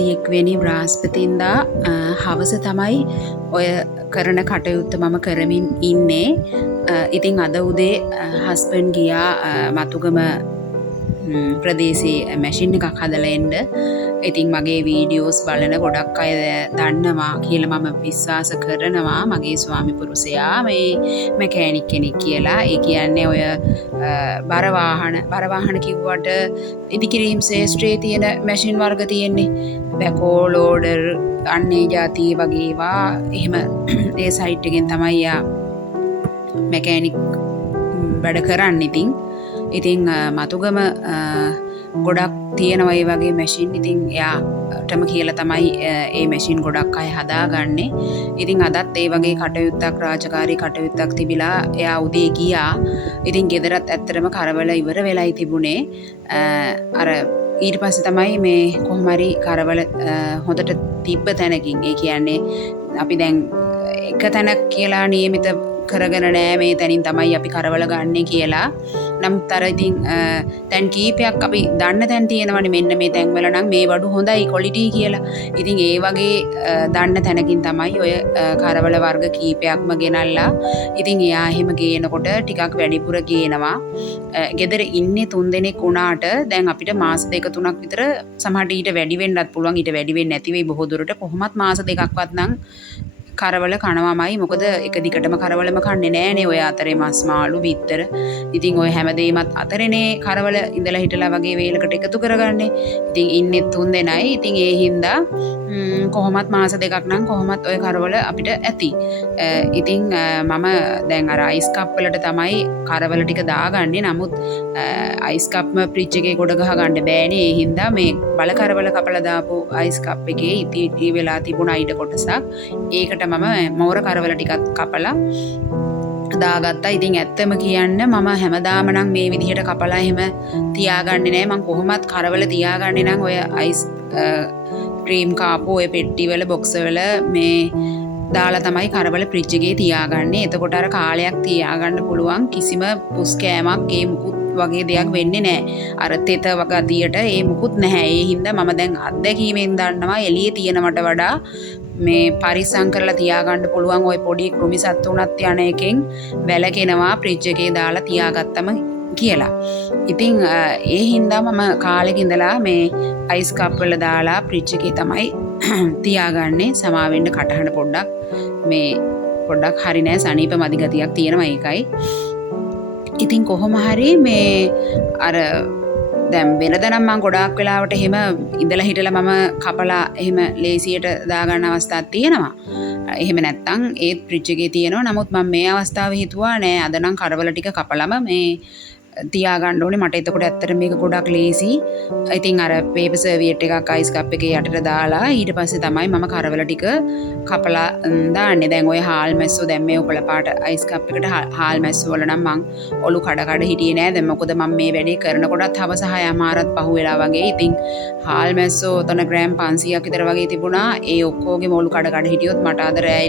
21 වෙනි බ්‍රහස්පතින්දා හවස තමයි ඔය කරන කටයුත්ත මම කරමින් ඉන්නේ. ඉතින් අද උදේ හස්බන්ඩ් ගියා මතුගම ප්‍රදේශයේ මැෂින් එකක් හදලා එන්න. ඉතින් මගේ වීඩියෝස් බලන ගොඩක් අය දන්නවා කියලා මම විශ්වාස කරනවා මගේ ස්වාමි පුරුෂයා මේ මැකෑනික් කෙනෙක් කියලා. ඒ කියන්නේ ඔය බර වාහන කිව්වට ඉදිකිරීම් ශේෂ්ත්‍රයේ තියෙන මැෂින් වර්ග තියෙන්නේ. බැකෝ ලෝඩර් අන්නේ જાතිය වගේ ඒවා එහෙම ඒ සයිට් එකෙන් තමයි යා මැකෑනික් වැඩ කරන්නේ. ඉතින් මතුගම ගොඩක් තියෙනවා ඒ වගේ මැෂින්. ඉතින් එයාටම කියලා තමයි ඒ මැෂින් ගොඩක් අය හදාගන්නේ. ඉතින් අදත් ඒ වගේ කටයුත්තක් රාජකාරී කටයුත්තක් තිබිලා එයා උදේ ගියා. ඉතින් ගෙදරත් ඇත්තටම කරවල ඉවර වෙලයි තිබුණේ. අර ඊට පස්සේ තමයි මේ කොහොම හරි කරවල හොඳට තිබ්බ තැනකින්, ඒ කියන්නේ අපි දැන් එක තැනක් කියලා නියමිත කරගෙන නෑ මේ තැනින් තමයි අපි කරවල ගන්නෙ කියලා. නමුත් අර ඉතින් තැන් කීපයක් අපි දන්න තැන් තියෙනවනේ මෙන්න මේ තැන්වල නම් මේ වඩු හොඳයි ක්වොලිටි කියලා. ඉතින් ඒ වගේ දන්න තැනකින් තමයි ඔය කරවල වර්ග කීපයක්ම ගෙනල්ලා. ඉතින් එයා එහෙම ගේනකොට ටිකක් වැඩිපුර ගේනවා. ගෙදර ඉන්නේ 3 දෙනෙක් වුණාට දැන් අපිට මාස 2-3ක් විතර සමහරට ඊට වැඩි වෙන්නත් පුළුවන්. ඊට වැඩි වෙන්නේ නැති වෙයි බොහෝ දුරට. කොහොමත් මාස 2ක්වත් නම් කරවල කනවාමයි. මොකද එක දිගටම කරවලම කන්නේ නෑනේ ඔය අතරේ මස් මාළු බිත්තර. ඉතින් ඔය හැමදේමත් අතරනේ කරවල ඉඳලා හිටලා වගේ වේලකට එකතු කරගන්නේ. ඉතින් ඉන්නේ 3 දෙනයි. ඉතින් ඒ හින්දා කොහොමත් මාස 2ක් නම් කොහොමත් ඔය කරවල අපිට ඇති. ඉතින් මම දැන් අර අයිස් කප් වලට තමයි කරවල ටික දාගන්නේ. නමුත් අයිස් කප්ම ෆ්‍රිජ් එකේ ගොඩ ගහ ගන්න බෑනේ. ඒ හින්දා මේ බල කරවල කපලා දාපු අයිස් කප් එකේ ඉති වෙලා තිබුණා ඊට කොටසක්. ඒකට මම මෝර කරවල ටිකක් කපලා දාගත්තා. ඉතින් ඇත්තම කියන්න මම හැමදාම නම් මේ විදිහට කපලා එහෙම තියාගන්නේ නෑ. මම කොහොමත් කරවල තියාගන්නේ නම් ඔය අයිස් ක්‍රීම් කාපු ඔය පෙට්ටිවල බොක්සවල මේ දාලා තමයි කරවල ෆ්‍රිජ් එකේ තියාගන්නේ. එතකොට අර කාලයක් තියාගන්න පුළුවන්. කිසිම පුස් කෑමක් ඒ මුකුත් වගේ දෙයක් වෙන්නේ නැහැ. අර තෙත වගතියට ඒ මුකුත් නැහැ. ඒ හින්දා මම දැන් අත්දැකීමෙන් දන්නවා එළියේ තියෙනවට වඩා මේ පරිස්සම් කරලා තියාගන්න පුළුවන්. ওই පොඩි කෘමි සත්තු උනත් යන එකෙන් වැළකෙනවා ෆ්‍රිජ් එකේ දාලා තියාගත්තම කියලා. ඉතින් ඒ හින්දා මම කාලෙක ඉඳලා මේ අයිස් කප් වල දාලා ෆ්‍රිජ් එකේ තමයි තියාගන්නේ. සමාවෙන්න කටහඬ පොඩ්ඩක් හරි නෑ, සනීප මදි ගතියක් තියෙනවා ඒකයි. ඉතින් කොහොම හරි මේ අර දැන් වෙනදනම් මම ගොඩාක් වෙලාවට එහෙම ඉඳලා හිටලා මම කපලා එහෙම ලේසියට දාගන්න අවස්ථාවක් තියෙනවා. එහෙම නැත්තම් ඒත් ෆ්‍රිජ් එකේ තියෙනවා. නමුත් මම මේ අවස්ථාවේ හිතුවා නෑ අද නම් කරවල ටික කපලම මේ තියාගන්න ඕනේ. මට එතකොට ඇත්තට මේක ගොඩක් ලේසි. ඉතින් අර පේපර් සර්වියට් එකක් අයිස් කප් එකේ යටට දාලා ඊට පස්සේ තමයි මම කරවල ටික කපලා දාන්නේ. දැන් ඔය හාල් මැස්සෝ දැන් මේ ඔකල පාට අයිස් කප් එකට හාල් මැස්සෝ වල නම් මං ඔලු කඩ හිටියේ නෑ. දැන් මොකද මම මේ වැඩේ කරනකොටත් හවස 6:00මාරත් පහු වෙලා වගේ. ඉතින් හාල් මැස්සෝ උතන ග්‍රෑම් 500ක් විතර වගේ තිබුණා. ඒ ඔක්කොගේම ඔලු කඩ හිටියොත් මට අද රෑ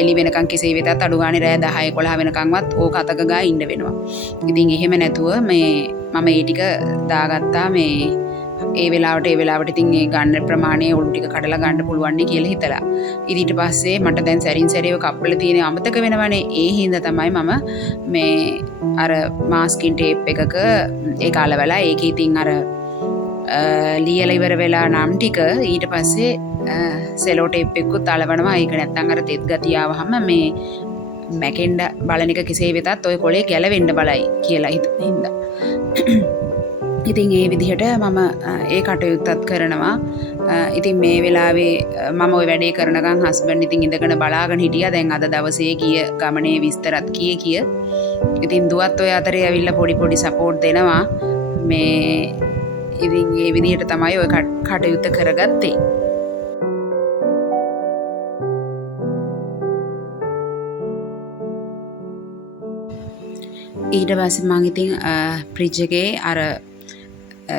එළි වෙනකන් කෙසේ වෙතත් අඩු ගානේ රෑ 10-11 වෙනකන්වත් ඕක අතක ගා ඉන්න වෙනවා. ඉතින් එහෙම නැතුව මේ මම ඒ ටික දාගත්තා. මේ ඒ වෙලාවට ඉතින් ඒ ගන්න ප්‍රමාණය ඔලු ටික කඩලා ගන්න පුළුවන් නේ කියලා හිතලා. ඉතින් ඊට පස්සේ මට දැන් සැරින් සැරේව කප්පල තියෙන අමතක වෙනවනේ. ඒ හින්දා තමයි මම මේ අර මාස්කින් ටේප් එකක ඒක අලවලා ඒකේ ඉතින් අර ලියලා ඉවර වෙලා නම් ටික ඊට පස්සේ සෙලෝ ටේප් එකකුත් අලවනවා. ඒක නැත්තම් අර තෙත් ගතිය ආවහම මේ මැකෙන්න බලන එක කෙසේ වෙතත් ඔය කොලේ ගැලවෙන්න බලයි කියලා හින්දා. ඉතින් ඒ විදිහට මම ඒ කටයුත්තත් කරනවා. ඉතින් මේ වෙලාවේ මම ওই වැඩේ කරනකන් හස්බන්ඩ් ඉතින් ඉඳගෙන බලාගෙන හිටියා. දැන් අද දවසේ ගිය ගමනේ විස්තරත් කිය. ඉතින් දුවත් ඔය අතරේ ඇවිල්ලා පොඩි සපෝට් දෙනවා. මේ ඉතින් ඒ විදිහට තමයි ඔය කටයුත්ත කරගත්තේ. ඊට පස්සේ මම ඉතින් ෆ්‍රිජ් එකේ අර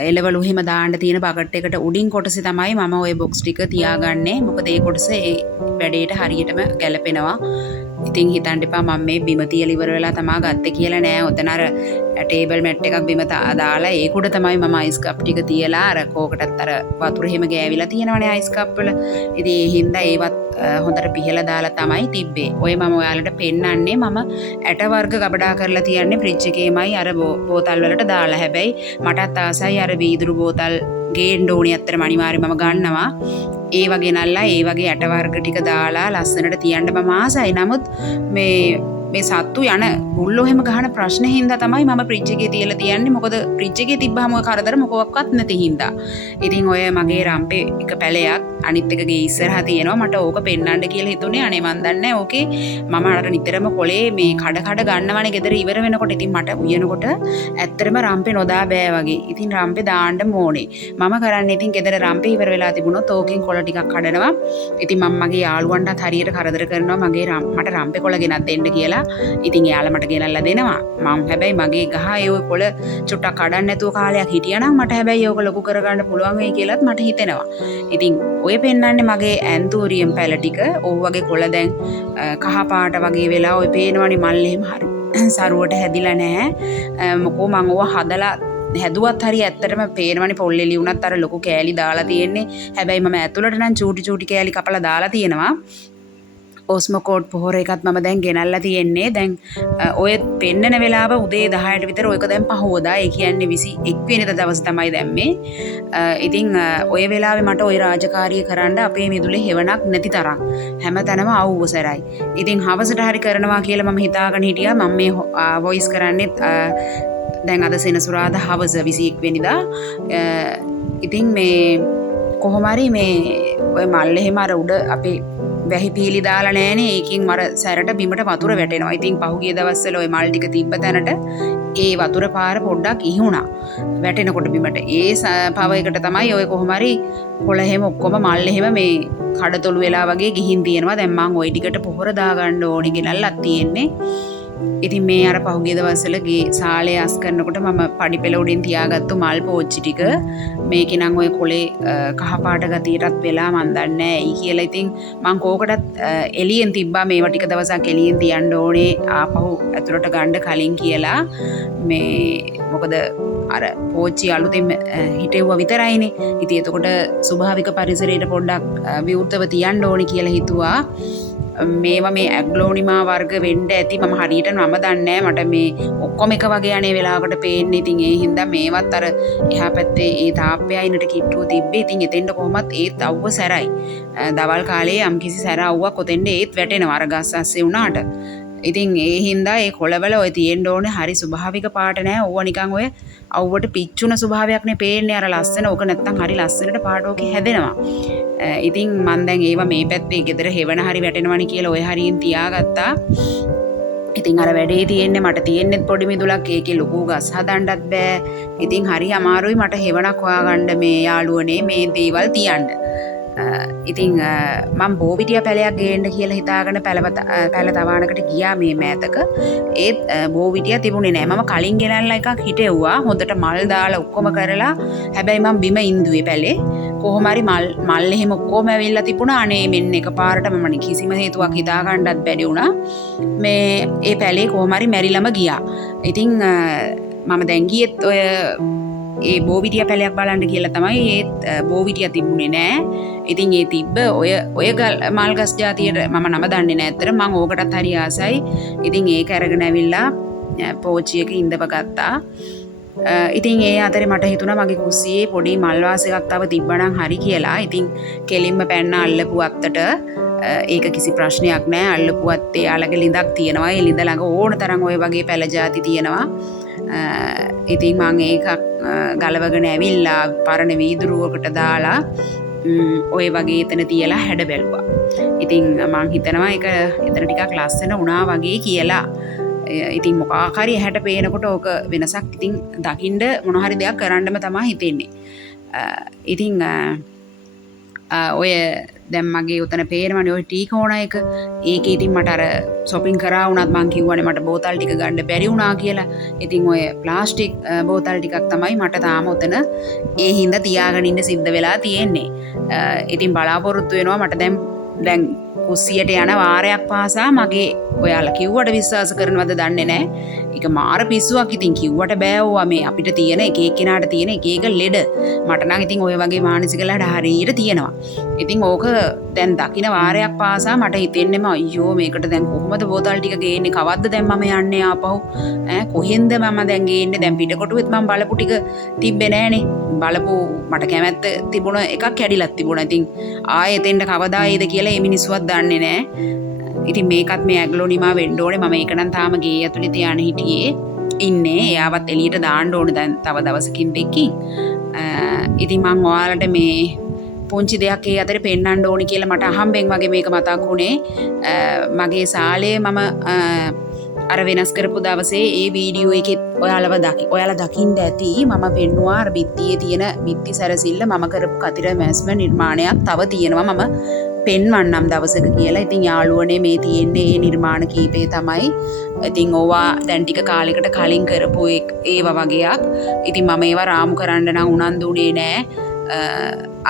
එළවලු හිම දාන්න තියෙන බකට් එකට උඩින් කොටසේ තමයි මම ওই බොක්ස් ටික තියාගන්නේ. මොකද ඒ කොටස ඒ වැඩේට හරියටම ගැලපෙනවා. ඉතින් හිතන්න එපා මම මේ බිම තියලා ඉවර වෙලා තමයි ගත්තේ කියලා නෑ. ඔතන අර ටේබල් මැට් එකක් බිම දාලා ඒක උඩ තමයි මම අයිස් කප් ටික තියලා අර කෝකටත් අර වතුර එහෙම ගෑවිලා තියෙනවනේ අයිස් කප් වල. ඉතින් ඒ හින්දා ඒවත් හොඳට පිහලා දාලා තමයි තිබ්බේ. ඔය මම ඔයාලට පෙන්නන්නේ මම ඇට වර්ග ගබඩා කරලා තියන්නේ ෆ්‍රිජ් එකේමයි අර බෝතල් වලට දාලා. හැබැයි මටත් ආසයි අර වීදුරු බෝතල් ගේන්න ඕනේ අතරම අනිවාර්යයෙන් මම ගන්නවා. ඒ වගේ නල්ලා ඒ වගේ ඇට වර්ග ටික දාලා ලස්සනට තියන්න මම ආසයි. නමුත් මේ සත්තු යන බුල්ලෝ එහෙම ගහන ප්‍රශ්නේ හින්දා තමයි මම ෆ්‍රිජ් එකේ තියලා තියන්නේ. මොකද ෆ්‍රිජ් එකේ තිබ්බහම ඔය කරදර මොකක්වත් නැති හින්දා. ඉතින් ඔය මගේ රම්පේ එක පැලයක් අනිත් එකගේ ඉස්සරහා තියෙනවා. මට ඕක පෙන්නන්න කියලා හිතුනේ. අනේ මන් දන්නේ ඕකේ මම අර නිතරම කොලේ මේ කඩ ගන්නවනේ ගෙදර ඉවර වෙනකොට. ඉතින් මට උයනකොට ඇත්තටම රම්පේ නොදා බෑ වගේ. ඉතින් රම්පේ දාන්න ඕනේ. මම කරන්නේ ඉතින් ගෙදර රම්පේ ඉවර වෙලා තිබුණොත් ඕකෙන් කොළ ටිකක් කඩනවා. ඉතින් මම මගේ යාළුවන්ටත් හරියට කරදර කරනවා මට රම්පේ කොළ ගෙනත් දෙන්න කියලා. ඉතින් එයාලා මට ගෙනල්ලා දෙනවා. මම හැබැයි මගේ ගහ ඒ ඔය කොළ චුට්ටක් කඩන්න නැතුව කාලයක් හිටියානම් මට හැබැයි ඕක ලොකු කරගන්න පුළුවන් වෙයි කියලාත් මට හිතෙනවා. ඉතින් ඔය පෙන්නන්නේ මගේ ඇන්තෝරියම් පැල ටික. ඕ වගේ කොළ දැන් කහ පාට වගේ වෙලා ඔය පේනවනේ මල් එහෙම හරි සරුවට හැදිලා නැහැ. මොකෝ මම ඕවා හදලා හැදුවත් හරි ඇත්තටම පේනවනේ පොල් එලි උනත් අර ලොකු කෑලි දාලා තියෙන්නේ. හැබැයි මම ඇතුළට නම් චූටි කෑලි කපලා දාලා තියෙනවා. ඔස්මෝකෝඩ් පොහොර එකත් මම දැන් ගෙනල්ලා තියෙන්නේ. දැන් ඔය පෙන්නන වෙලාව උදේ 10ට විතර ඔයක දැන් පහවදා. ඒ කියන්නේ 21 වෙනිදා දවස් තමයි දැම්මේ. ඉතින් ඔය වෙලාවේ මට ওই රාජකාරිය කරන්න අපේ මිදුලේ හෙවණක් නැති තරම් හැමතැනම අවුවසරයි. ඉතින් හවසට හරි කරනවා කියලා මම හිතාගෙන හිටියා. මම මේ වොයිස් කරන්නේත් දැන් අද සෙනසුරාදා හවස 21 වෙනිදා. ඉතින් මේ කොහොම හරි මේ ඔය මල් එහෙම අර උඩ අපේ වැහි පීලි දාලා නැහනේ. ඒකින් මර සැරට බිමට වතුර වැටෙනවා. ඉතින් පහුගිය දවස්වල ওই මල් ටික තිබ්බ තැනට ඒ වතුර පාර පොඩ්ඩක් ඉහුණා. වැටෙනකොට බිමට. ඒ පව එකට තමයි ඔය කොහොම හරි කොළ එහෙම ඔක්කොම මල් එහෙම මේ කඩතොළු වෙලා වගේ ගිහින් තියෙනවා. දැන් මම ওই ටිකට පොහොර දාගන්න ඕනේ ගෙනල්ලක් තියෙන්නේ. ඉතින් මේ අර පහුගිය දවස්වල ගේ සාලේ අස් කරනකොට මම පඩිපෙළ උඩින් තියාගත්තු මල් පෝච්චි ටික මේකේ නම් ඔය කොලේ කහ පාට ගතියටත් වෙලා මන් දන්නේ නැහැ ඇයි කියලා. ඉතින් මං කෝකටත් එළියෙන් තිබ්බා මේවා ටික දවසක් එළියෙන් තියන්න ඕනේ ආපහු ඇතුළට ගන්න කලින් කියලා. මේ මොකද අර පෝච්චි අලුතෙන් හිටෙව්වා විතරයිනේ. ඉතින් එතකොට ස්වභාවික පරිසරයට පොඩ්ඩක් විවෘතව තියන්න ඕනේ කියලා හිතුවා. මේවා මේ ඇග්ලෝනිමා වර්ග වෙන්න ඇති. මම හරියට නම දන්නේ නැහැ. මට මේ ඔක්කොම එක වගේ අනේ වෙලාවකට පේන්නේ. ඉතින් ඒ හින්දා මේවත් අර එහා පැත්තේ ඒ තාප්පයයිනට කිට්ටුව තිබ්බේ. ඉතින් එතෙන්ට කොහොමත් ඒත් අවුව සැරයි. දවල් කාලේ යම් කිසි සැර අවුවක් ඔතෙන්ට ඒත් වැටෙනවා අර ගස් අස්සේ වුණාට. ඉතින් ඒ හින්දා ඒ කොළවල ඔය තියෙන්න ඕනේ හරි ස්වභාවික පාට නැහැ. ඕවා නිකන් ඔය අවුවට පිච්චුන ස්වභාවයක් නේ පේන්නේ. අර ලස්සන ඕක නැත්තම් හරි ලස්සනට පාට ඕකේ හැදෙනවා. ඉතින් මම දැන් ඒවා මේ පැත්තේ ගෙදර හෙවණ හරි වැටෙනවනේ කියලා ඔය හරියෙන් තියාගත්තා. ඉතින් අර වැඩේ තියෙන්නේ මට තියෙන්නේ පොඩි මිදුලක්. ඒකේ ලොකු ගස් හදන්නත් බෑ. ඉතින් හරි අමාරුයි මට හෙවණක් හොයාගන්න මේ යාළුවනේ මේ දේවල් තියන්න. ඉතින් මම බෝවිටිය පැලයක් ගේන්න කියලා හිතාගෙන පැල තවානකට ගියා මේ මෑතක. ඒත් බෝවිටිය තිබුණේ නෑ. මම කලින් ගෙනල්ලා එකක් හිටෙව්වා. හොඳට මල් දාලා ඔක්කොම කරලා. හැබැයි මම බිම ඉන්දුවේ පැලේ. කොහොම හරි මල් එහෙම ඔක්කොම ඇවිල්ලා තිබුණා. අනේ මෙන්න එකපාරට මම කිසිම හේතුවක් හිතා ගන්නත් බැරි වුණා. මේ ඒ පැලේ කොහොම හරි මැරිලම ගියා. ඉතින් මම දැන් ගියෙත් ඔය ඒ බෝවිටිය පැලයක් බලන්න කියලා තමයි. ඒත් බෝවිටිය තිබුණේ නෑ. ඉතින් ඒ තිබ්බ ඔය මල් ගස් జాතියට මම නම දන්නේ නෑ. ඇත්තට මම ඕකටත් හරි ආසයි. ඉතින් ඒක අරගෙන ඇවිල්ලා පෝච්චියක ඉඳව ගත්තා. ඉතින් ඒ අතරේ මට හිතුණා මගේ කුස්සියේ පොඩි මල් වාසයක් තව තිබ්බනම් හරි කියලා. ඉතින් කෙලින්ම පැන්න අල්ලපු අත්තට ඒක කිසි ප්‍රශ්නයක් නෑ. අල්ලපු අත්තේ අලක ලිඳක් තියෙනවා. ඒ ලිඳ ළඟ ඕන තරම් ඔය වගේ පැල జాති තියෙනවා. ඉතින් මම ඒක ගලවගෙන ඇවිල්ලා පරණ වීදුරුවකට දාලා ඔය වගේ එතන තියලා හැඩ බැලුවා. ඉතින් මම හිතනවා ඒක එතන ටිකක් ලස්සන වුණා වගේ කියලා. ඉතින් මොකක් හරි හැට පේනකොට ඕක වෙනසක් ඉතින් දකින්න මොන හරි දෙයක් කරන්නම තමයි හිතෙන්නේ. ඉතින් ඔය දැන් මගේ උතන පේනවනේ ඔය ටී කෝණ එක. ඒකේ ඉතින් මට අර shopping කරා වුණත් මං කිව්වනේ මට බෝතල් ටික ගන්න බැරි වුණා කියලා. ඉතින් ඔය ප්ලාස්ටික් බෝතල් ටිකක් තමයි මට තාම උතන ඒ හින්දා තියාගෙන ඉන්න සිද්ධ වෙලා තියෙන්නේ. ඉතින් බලාපොරොත්තු වෙනවා මට දැන් කුස්සියට යන වාරයක් පාසා මගේ ඔයාලා කිව්වට විශ්වාස කරනවද දන්නේ නැහැ. ඒක මාර පිස්සුවක්. ඉතින් කිව්වට බෑවුවා මේ අපිට තියෙන එක එක්කෙනාට තියෙන එක එක ලෙඩ. මට නම් ඉතින් ඔය වගේ මානසික ලෙඩ හරියට තියෙනවා. ඉතින් ඕක දැන් දකින්න වාරයක් පාසා මට හිතෙන්නෙම අයියෝ මේකට දැන් කොහොමද බෝතල් ටික ගේන්නේ? කවද්ද දැන් මම යන්නේ ආපහු? කොහෙන්ද මම දැන් ගේන්නේ? දැන් පිටකොටුවෙත් මම බලපු ටික තිබ්බේ නෑනේ. බලපු මට කැමැත්ත තිබුණ එකක් කැඩිලත් තිබුණා. ඉතින් ආයෙ එතෙන්ට කවදා එයිද කියලා මේ මිනිස්සුවත් දන්නේ නෑ. ඉතින් මේකත් මේ ඇග්ලෝනිමා වෙන්න ඕනේ. මම ඒක නම් තාම ගේ ඇතුලේ තියාන හිටියේ ඉන්නේ. එයාවත් එළියට දාන්න ඕනේ දැන් තව දවසකින් දෙකකින්. ඉතින් මම ඔයාලට මේ පුංචි දෙයක් ඒ අතරේ පෙන්වන්න ඕනේ කියලා මට අහම්බෙන් වගේ මේක මතක් වුණේ. මගේ සාලේ මම අර වෙනස් කරපු දවසේ ඒ වීඩියෝ එකෙත් ඔයාලා දකින්න ඇති මම පෙන්නුවා අර බිත්තියේ තියෙන බිත්ති සැරසිල්ල මම කරපු කතිර මැස්ම නිර්මාණයක් තව තියෙනවා මම පෙන්වන්නම් දවසක කියලා. ඉතින් යාළුවනේ මේ තියෙන්නේ මේ නිර්මාණ කීපේ තමයි. ඉතින් ඕවා දැන් ටික කාලයකට කලින් කරපු ඒවා වගේක්. ඉතින් මම ඒවා රාමු කරන්න නම් උනන්දුුනේ නෑ.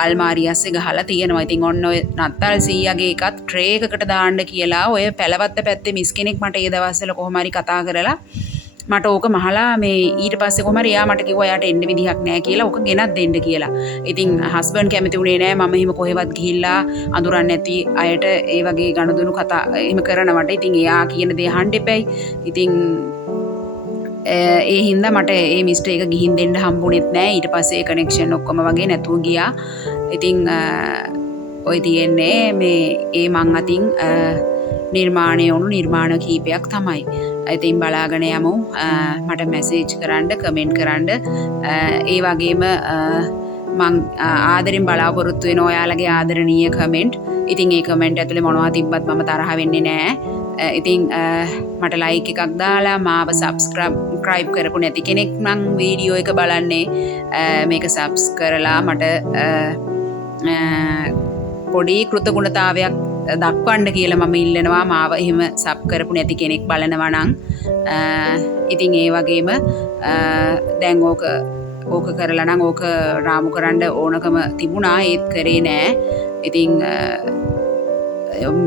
අල්මාරිය ඇස්සේ ගහලා තියෙනවා. ඉතින් ඔන්න ඔය නත්තල් සීයාගේ එකත් ට්‍රේ එකකට දාන්න කියලා ඔය පැලවත්ත පැත්තේ මිස් කෙනෙක් මට ඒ දවස්වල කොහොම හරි කතා කරලා මට ඕක මහලා මේ ඊට පස්සේ කොහොම හරි එයා මට කිව්වා එයාට එන්න විදිහක් නැහැ කියලා ඕක ගෙනත් දෙන්න කියලා. ඉතින් හස්බන්ඩ් කැමති උනේ නැහැ මම එහෙම කොහෙවත් ගිහිල්ලා අඳුරන්නේ නැති අයට ඒ වගේ ගනුදෙනු කතා එහෙම කරනවට. ඉතින් එයා කියන දේ අහන්න එපැයි. ඉතින් ඒ හින්දා මට ඒ මිස්ටර් එක ගිහින් දෙන්න හම්බුනේත් නෑ. ඊට පස්සේ ඒ කනෙක්ෂන් ඔක්කොම වගේ නැතුව ගියා. ඉතින් ඔය තියෙන්නේ මේ ඒ මං අතින් නිර්මාණය වුණු නිර්මාණ කීපයක් තමයි. ඉතින් බලාගෙන යමු. මට මැසේජ් කරන්න, කමෙන්ට් කරන්න. ඒ වගේම මං ආදරෙන් බලාපොරොත්තු වෙන ඔයාලගේ ආදරණීය කමෙන්ට්. ඉතින් ඒ කමෙන්ට් ඇතුලේ මොනවා තිබ්බත් මම තරහ වෙන්නේ නෑ. ඉතින් මට ලයික් එකක් දාලා මාව සබ්ස්ක්‍රයිබ් කරපු නැති කෙනෙක් නම් වීඩියෝ එක බලන්නේ මේක සබ්ස් කරලා මට පොඩි කෘතගුණතාවයක් දක්වන්න කියලා මම ඉල්ලනවා. මාව එහෙම සබ් කරපු නැති කෙනෙක් බලනවා නම්. ඉතින් ඒ වගේම දැන් ඕක කරලා නම් ඕක රාමු කරන්න ඕනකම තිබුණා ඒත් කරේ නෑ. ඉතින්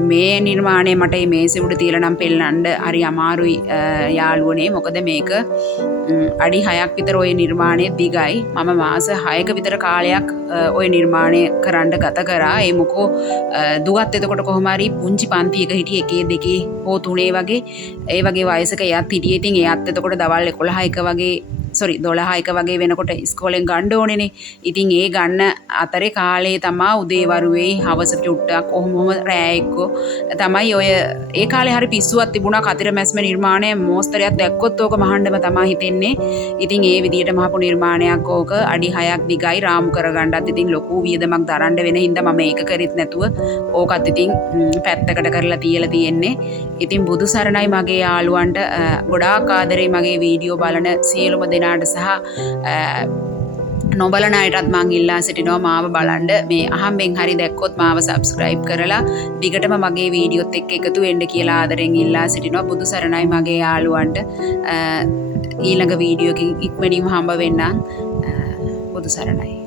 මේ නිර්මාණය මට මේ මේසෙ උඩ තියලා නම් පෙන්නන්න හරි අමාරුයි යාළුවනේ. මොකද මේක අඩි 6ක් විතර ওই නිර්මාණය දිගයි. මම මාස 6ක විතර කාලයක් ওই නිර්මාණය කරන්න ගත කරා. ඒ මොකෝ දුවත් එතකොට කොහොම හරි පුංචි පන්තියක හිටියේ 1 2 හෝ 3 වගේ. ඒ වගේ වයසක එයත් හිටියේ. ඉතින් එයත් එතකොට දවල් 11ක වගේ 12ක වගේ වෙනකොට ඉස්කෝලෙන් ගන්න ඕනේනේ. ඉතින් ඒ ගන්න අතරේ කාලේ තමා උදේ වරුවේ හවස චුට්ටක් කොහොම රෑ එක්කෝ තමයි ඔය ඒ කාලේ හරි පිස්සුවක් තිබුණා. කතිර මැස්ම නිර්මාණය මෝස්තරයක් දැක්කොත් ඕක මහන්නම තමයි හිතෙන්නේ. ඉතින් ඒ විදියට මහපු නිර්මාණයක් ඕක අඩි 6ක් දිගයි. රාමු කරගන්නත් ඉතින් ලොකු වියදමක් දරන්න වෙන හින්දා මම ඒක කරෙත් නැතුව ඕකත් ඉතින් පැත්තකට කරලා තියලා තියෙන්නේ. ඉතින් බුදු සරණයි මගේ යාළුවන්ට. ගොඩාක් ආදරේ මගේ වීඩියෝ බලන සියලුම දෙනාට සහ නොබලන අයටත් මං ඉල්ලා සිටිනවා මාව බලන්න. මේ අහම්බෙන් හරි දැක්කොත් මාව සබ්ස්ක්‍රයිබ් කරලා දිගටම මගේ වීඩියෝත් එක්ක එකතු වෙන්න කියලා ආදරෙන් ඉල්ලා සිටිනවා. බුදු සරණයි මගේ යාළුවන්ට. ඊළඟ වීඩියෝ එකකින් ඉක්මනින්ම හම්බ වෙන්නම්. බුදු සරණයි.